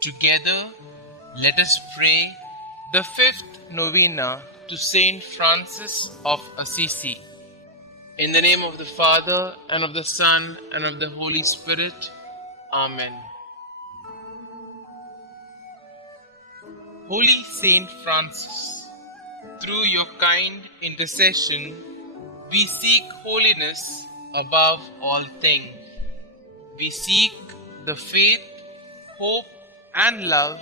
Together, let us pray the fifth novena to St Francis of Assisi. In the name of the Father, and of the Son, and of the Holy Spirit. Amen. Holy Saint Francis, through your kind intercession, we seek holiness above all things. We seek the faith, hope, and love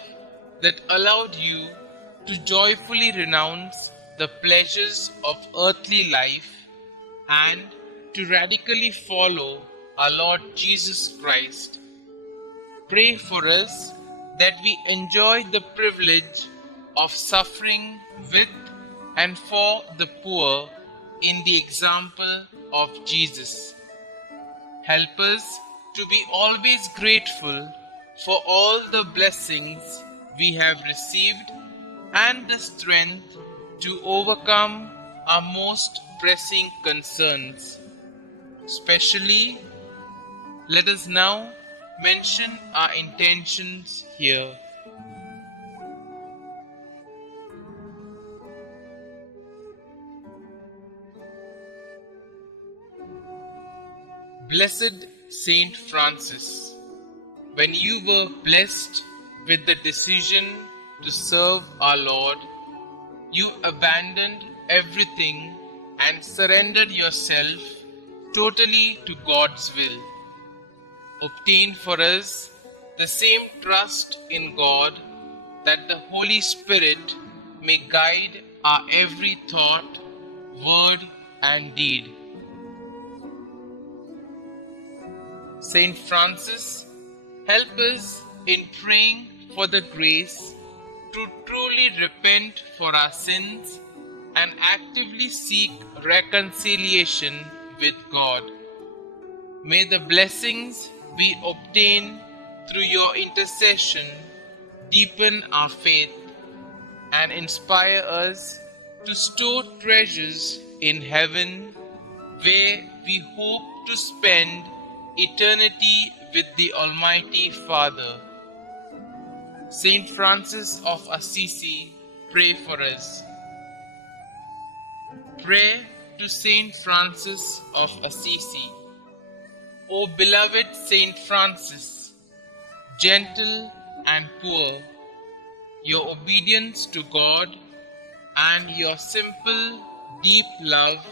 that allowed you to joyfully renounce the pleasures of earthly life and to radically follow our Lord Jesus Christ. Pray for us that we enjoy the privilege of suffering with and for the poor in the example of Jesus. Help us to be always grateful for all the blessings we have received and the strength to overcome our most pressing concerns. Especially, let us now mention our intentions here. Blessed Saint Francis, when you were blessed with the decision to serve our Lord, you abandoned everything and surrendered yourself totally to God's will. Obtain for us the same trust in God, that the Holy Spirit may guide our every thought, word, and deed. Saint Francis, help us in praying for the grace to truly repent for our sins and actively seek reconciliation with God. May the blessings we obtain through your intercession deepen our faith and inspire us to store treasures in heaven, where we hope to spend eternity with the Almighty Father. St Francis of Assisi, pray for us. Pray to St Francis of Assisi. O beloved St Francis, gentle and poor, your obedience to God and your simple, deep love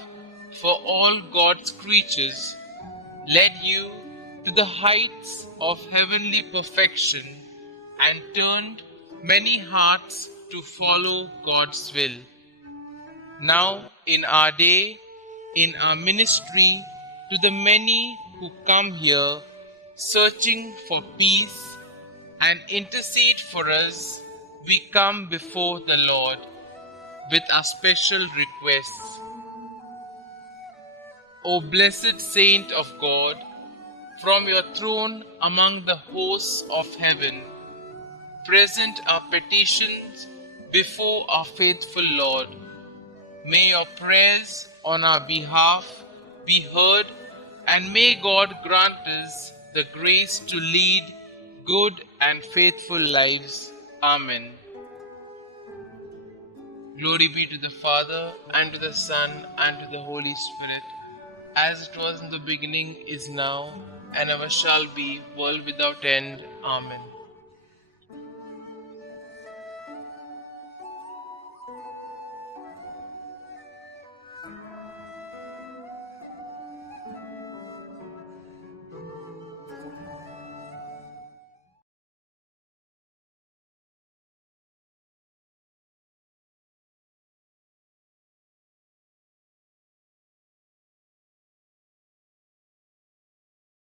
for all God's creatures led you to the heights of heavenly perfection and turned many hearts to follow God's will. Now, in our day, in our ministry, to the many who come here searching for peace and intercede for us, we come before the Lord with our special requests. O blessed Saint of God, from your throne among the hosts of heaven, present our petitions before our faithful Lord. May your prayers on our behalf be heard, and may God grant us the grace to lead good and faithful lives. Amen. Glory be to the Father, and to the Son, and to the Holy Spirit, as it was in the beginning, is now, and ever shall be, world without end. Amen.